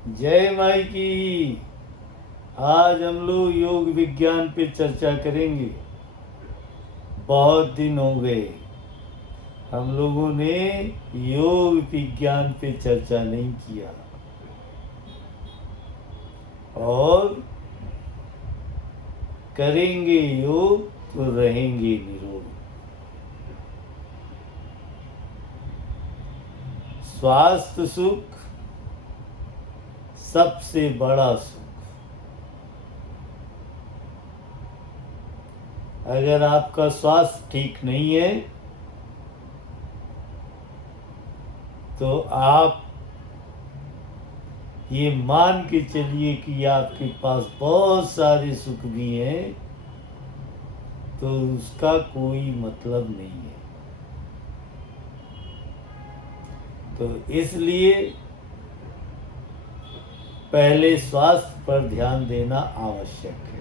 जय माई की। आज हम लोग योग विज्ञान पे चर्चा करेंगे। बहुत दिन हो गए हम लोगों ने योग विज्ञान पे चर्चा नहीं किया और करेंगे योग तो रहेंगे निरोग। स्वास्थ्य सुख सबसे बड़ा सुख। अगर आपका स्वास्थ्य ठीक नहीं है तो आप ये मान के चलिए कि आपके पास बहुत सारे सुख भी हैं तो उसका कोई मतलब नहीं है। तो इसलिए पहले स्वास्थ्य पर ध्यान देना आवश्यक है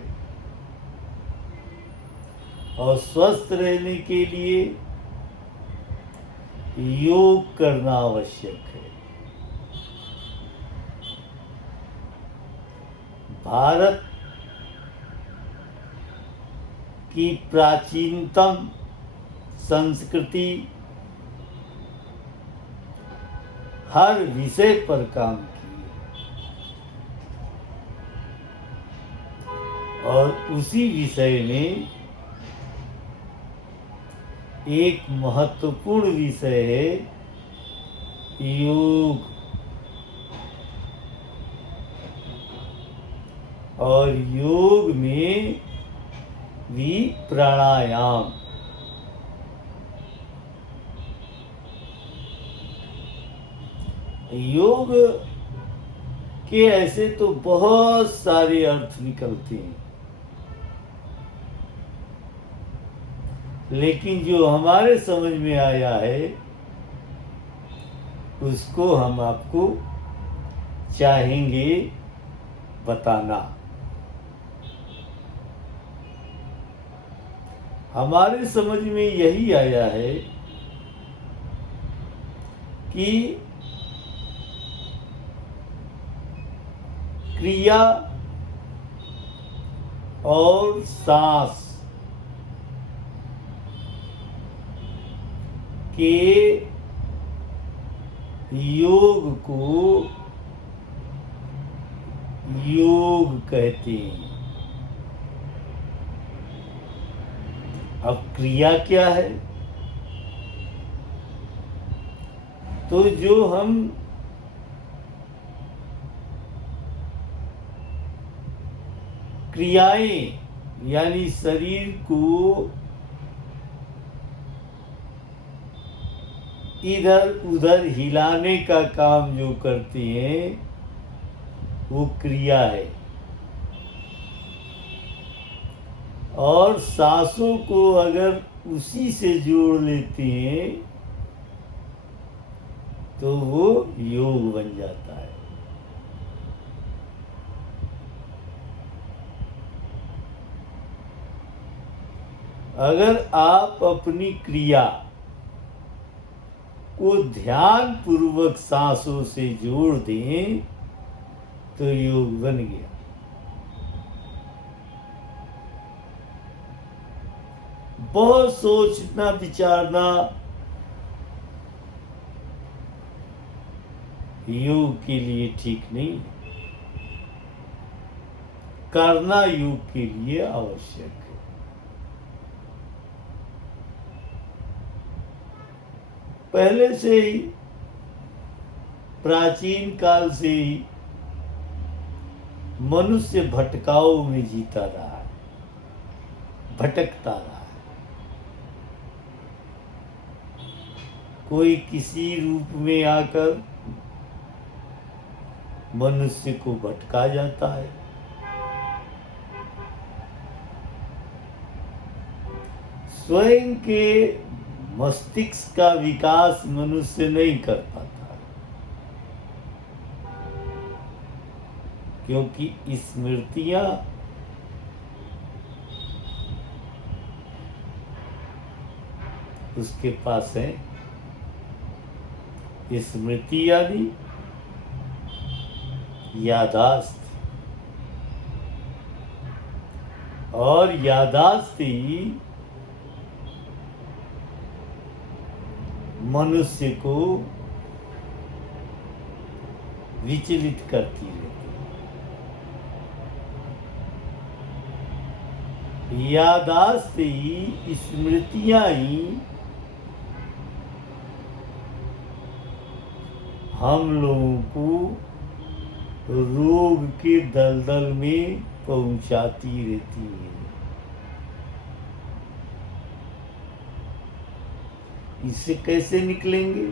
और स्वस्थ रहने के लिए योग करना आवश्यक है। भारत की प्राचीनतम संस्कृति हर विषय पर काम की और उसी विषय में एक महत्वपूर्ण विषय है योग। और योग में भी प्राणायाम। योग के ऐसे तो बहुत सारे अर्थ निकलते हैं, लेकिन जो हमारे समझ में आया है उसको हम आपको चाहेंगे बताना। हमारे समझ में यही आया है कि क्रिया और सांस के योग को योग कहते हैं। अब क्रिया क्या है? तो जो हम क्रियाएं यानी शरीर को इधर उधर हिलाने का काम जो करते हैं वो क्रिया है। और सांसों को अगर उसी से जोड़ लेते हैं तो वो योग बन जाता है। अगर आप अपनी क्रिया को ध्यान पूर्वक सांसों से जोड़ दें तो योग बन गया। बहुत सोचना विचारना योग के लिए ठीक नहीं है। करना योग के लिए आवश्यक है। पहले से ही प्राचीन काल से ही मनुष्य भटकाव में जीता रहा है, भटकता रहा है। कोई किसी रूप में आकर मनुष्य को भटका जाता है। स्वयं के मस्तिष्क का विकास मनुष्य नहीं कर पाता क्योंकि स्मृतियां उसके पास है। स्मृति यानी यादाश्त, और यादाश्त ही मनुष्य को विचलित करती रहती है। यादाश्त ही, स्मृतियां ही हम लोगों को रोग के दलदल में पहुंचाती रहती है। इससे कैसे निकलेंगे?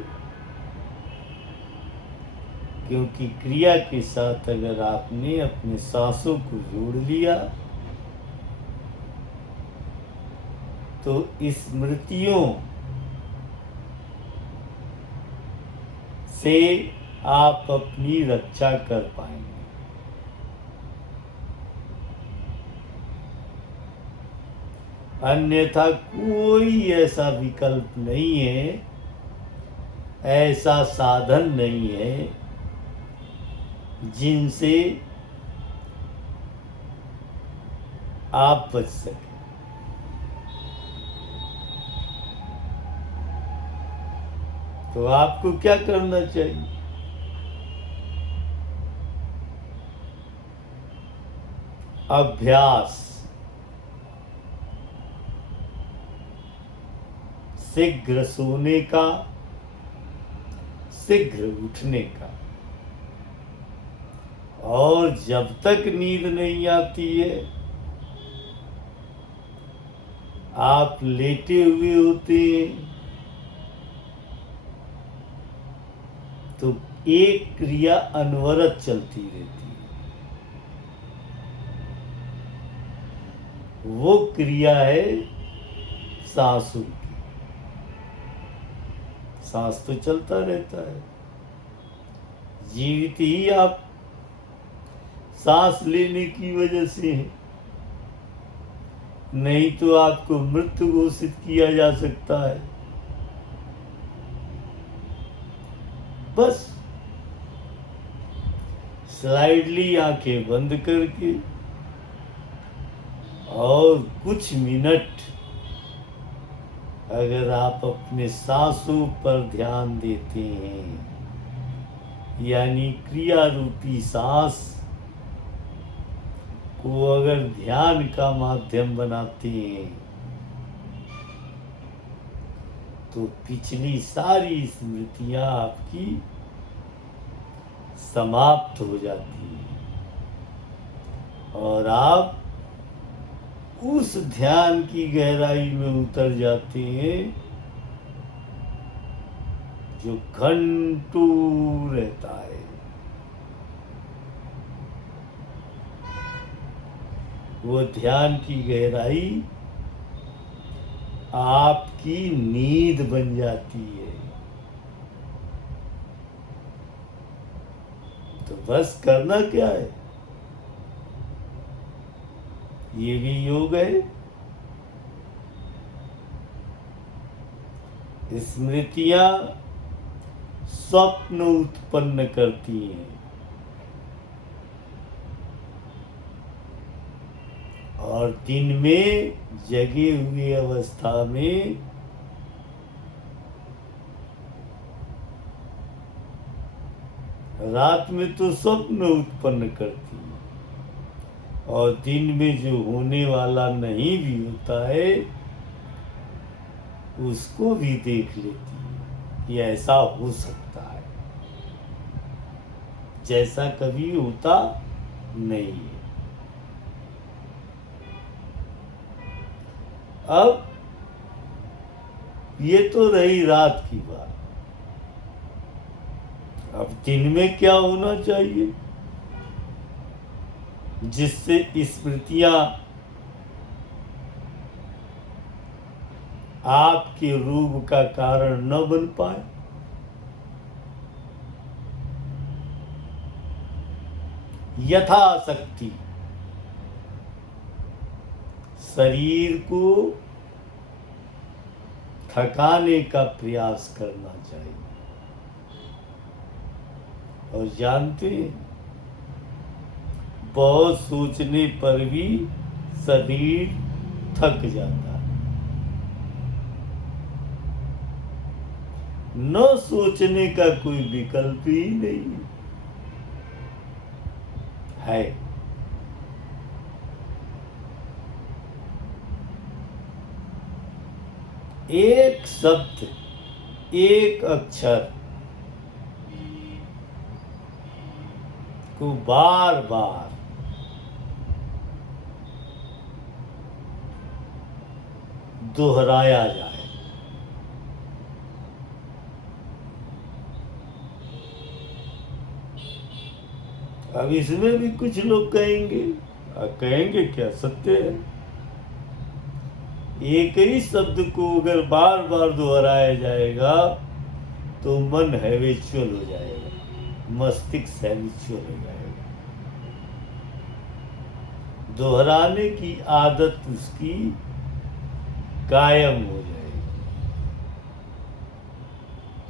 क्योंकि क्रिया के साथ अगर आपने अपने सांसों को जोड़ लिया तो स्मृतियों से आप अपनी रक्षा कर पाएंगे। अन्यथा कोई ऐसा विकल्प नहीं है, ऐसा साधन नहीं है जिनसे आप बच सकें। तो आपको क्या करना चाहिए? अभ्यास, शीघ्र सोने का, शीघ्र उठने का, और जब तक नींद नहीं आती है आप लेटे हुए होते हैं तो एक क्रिया अनवरत चलती रहती है। वो क्रिया है सांसों की। सांस तो चलता रहता है, जीवित ही आप सांस लेने की वजह से है, नहीं तो आपको मृत घोषित किया जा सकता है। बस स्लाइडली आंखें बंद करके और कुछ मिनट अगर आप अपने सांसों पर ध्यान देते हैं, यानी क्रिया रूपी सांस को अगर ध्यान का माध्यम बनाते हैं तो पिछली सारी स्मृतियां आपकी समाप्त हो जाती हैं और आप उस ध्यान की गहराई में उतर जाते हैं जो घंटों रहता है। वो ध्यान की गहराई आपकी नींद बन जाती है। तो बस करना क्या है? ये भी योग है। स्मृतियां स्वप्न उत्पन्न करती हैं और दिन में जगे हुए अवस्था में रात में तो स्वप्न उत्पन्न करती है और दिन में जो होने वाला नहीं भी होता है उसको भी देख लेती है कि ऐसा हो सकता है, जैसा कभी होता नहीं है। अब ये तो रही रात की बात। अब दिन में क्या होना चाहिए जिससे स्मृतियां आपके रोग का कारण न बन पाए? यथाशक्ति शरीर को थकाने का प्रयास करना चाहिए। और जानते हैं बहुत सोचने पर भी शरीर थक जाता है। न सोचने का कोई विकल्प ही नहीं है। एक शब्द, एक अक्षर को बार बार दोहराया जाए, अब इसमें भी कुछ लोग कहेंगे, कहेंगे क्या सत्य है। एक ही शब्द को अगर बार बार दोहराया जाएगा तो मन हैबिचुअल हो जाएगा, मस्तिष्क हैबिचुअल हो जाएगा, दोहराने की आदत उसकी कायम हो जाएगी।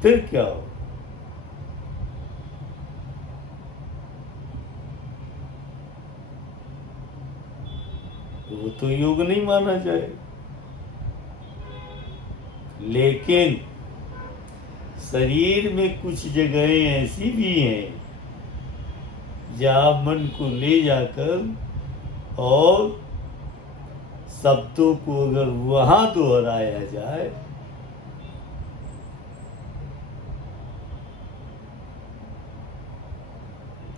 फिर क्या हो, वो तो योग नहीं माना जाए। लेकिन शरीर में कुछ जगहें ऐसी भी हैं जहाँ मन को ले जाकर और शब्दों को अगर वहां दोहराया जाए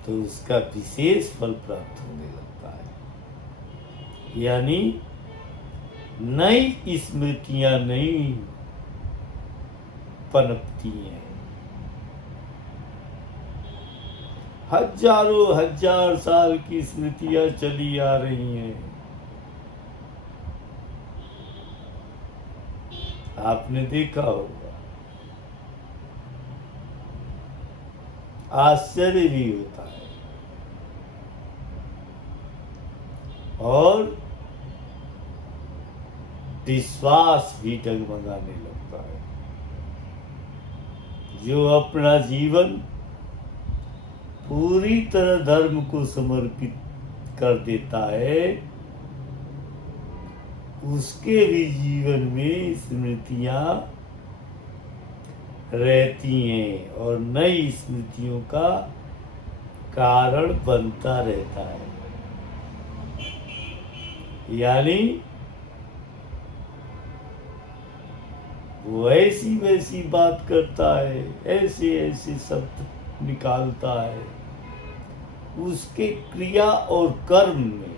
तो उसका विशेष फल प्राप्त होने लगता है। यानी नई स्मृतियां नहीं पनपती हैं। हजारों हजार साल की स्मृतियां चली आ रही हैं। आपने देखा होगा, आश्चर्य भी होता है और विश्वास भी डगमगाने लगता है। जो अपना जीवन पूरी तरह धर्म को समर्पित कर देता है, उसके भी जीवन में स्मृतियां रहती हैं और नई स्मृतियों का कारण बनता रहता है। यानी वो ऐसी वैसी बात करता है, ऐसे ऐसे शब्द निकालता है, उसके क्रिया और कर्म में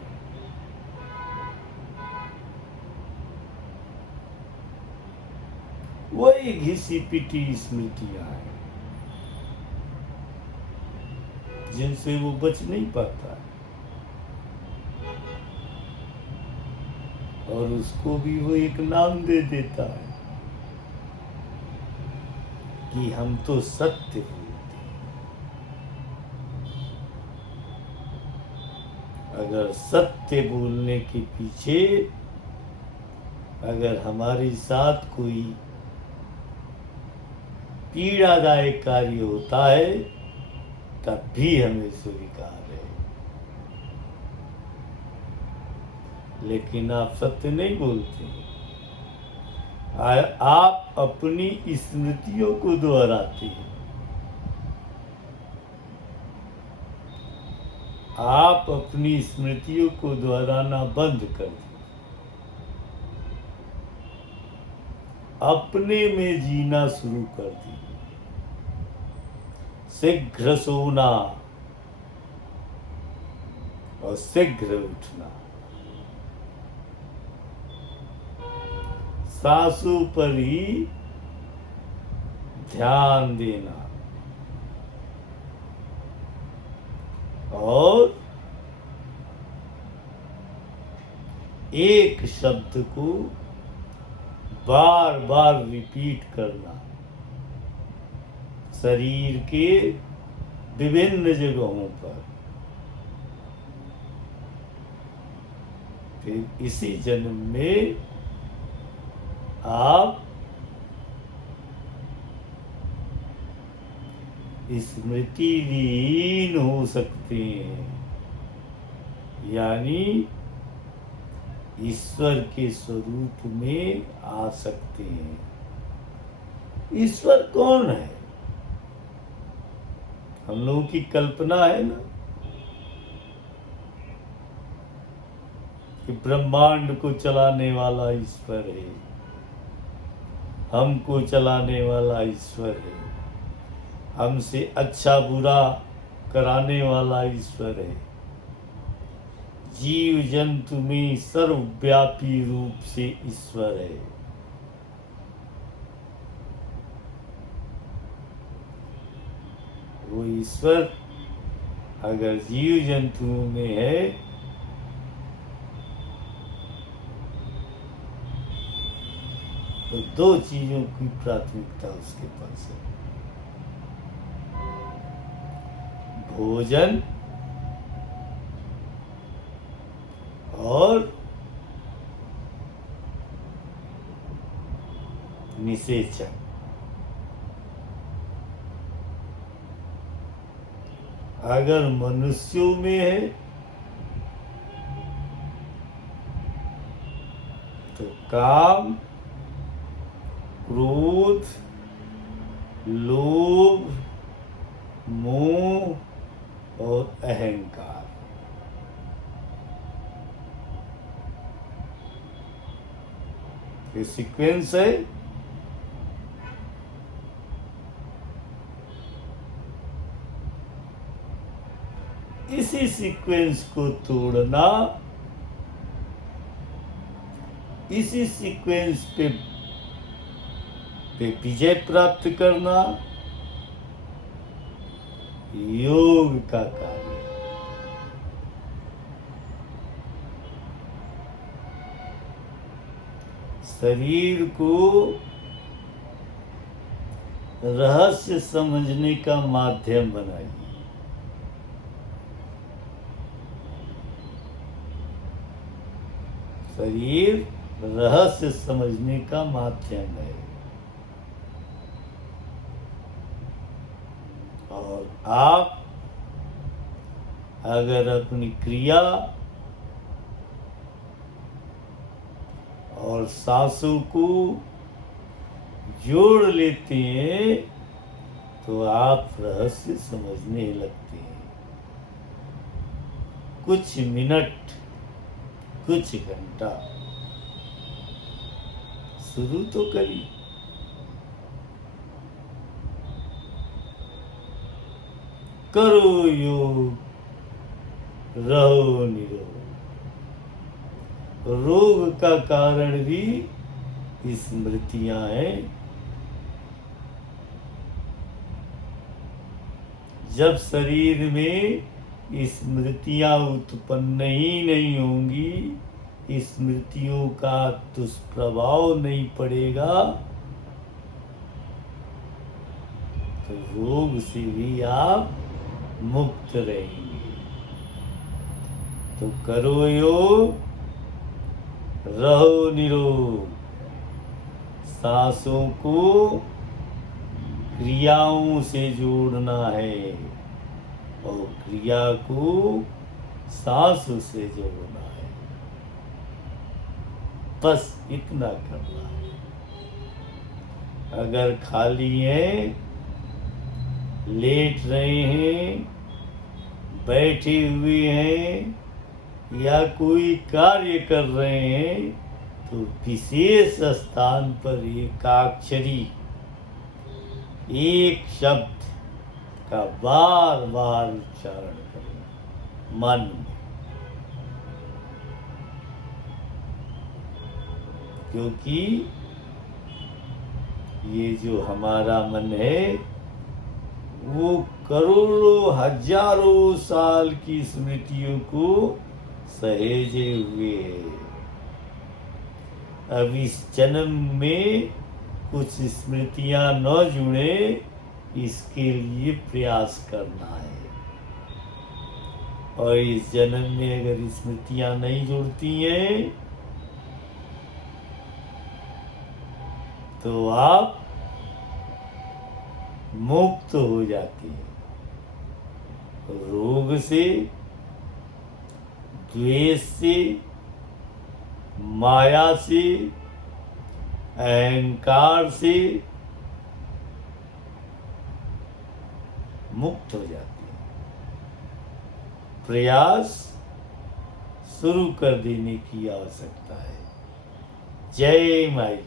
वही घिसी पिटी स्मृतियां हैं जिनसे वो बच नहीं पाता है। और उसको भी वो एक नाम दे देता है कि हम तो सत्य बोलते हैं। अगर सत्य बोलने के पीछे अगर हमारे साथ कोई पीड़ादायक कार्य होता है तब भी हमें स्वीकार है। लेकिन आप सत्य नहीं बोलते, आप अपनी स्मृतियों को दोहराते हैं। आप अपनी स्मृतियों को दोहराना बंद कर दीजिए। अपने में जीना शुरू कर दीजिए। शीघ्र सोना और शीघ्र उठना, सांसों पर ही ध्यान देना और एक शब्द को बार बार रिपीट करना शरीर के विभिन्न जगहों पर। फिर इसी जन्म में आप स्मृति विहीन हो सकते हैं। यानी ईश्वर के स्वरूप में आ सकते हैं। ईश्वर कौन है? हम लोगों की कल्पना है ना कि ब्रह्मांड को चलाने वाला ईश्वर है, हमको चलाने वाला ईश्वर है, हमसे अच्छा बुरा कराने वाला ईश्वर है, जीव जंतु में सर्वव्यापी रूप से ईश्वर है। वो ईश्वर अगर जीव जंतुओं में है तो दो चीजों की प्राथमिकता उसके पास है, भोजन और निषेचन। अगर मनुष्यों में है तो काम, क्रोध, लोभ, मोह और अहंकार। ये सीक्वेंस है। इसी सीक्वेंस को तोड़ना, इसी सीक्वेंस पे विजय प्राप्त करना योग का कार्य है। शरीर को रहस्य समझने का माध्यम बनाइए। शरीर रहस्य समझने का माध्यम है और आप अगर अपनी क्रिया और सांसों को जोड़ लेते हैं तो आप रहस्य समझने लगते हैं। कुछ मिनट, कुछ घंटा शुरू तो करिए। करो योग, रहो निरोग। रोग का कारण भी स्मृतियां हैं। जब शरीर में स्मृतियां उत्पन्न ही नहीं होंगी, स्मृतियों का दुष्प्रभाव नहीं पड़ेगा, तो रोग से भी आप मुक्त रहेंगे। तो करो योग, रहो निरोग। सांसों को क्रियाओं से जोड़ना है और क्रिया को सांसों से जोड़ना है। बस इतना करना है। अगर खाली हैं, लेट रहे हैं, बैठे हुए हैं या कोई कार्य कर रहे हैं तो विशेष स्थान पर एकाक्षरी एक शब्द का बार बार उच्चारण करें मन में, क्योंकि ये जो हमारा मन है वो करोड़ों हजारों साल की स्मृतियों को सहेजे हुए है। अब इस जन्म में कुछ स्मृतियां न जुड़े, इसके लिए प्रयास करना है। और इस जन्म में अगर स्मृतियां नहीं जुड़ती हैं तो आप मुक्त हो जाती हैं रोग से, द्वेष से, माया से, अहंकार से मुक्त हो जाती है। प्रयास शुरू कर देने की आवश्यकता है। जय माई।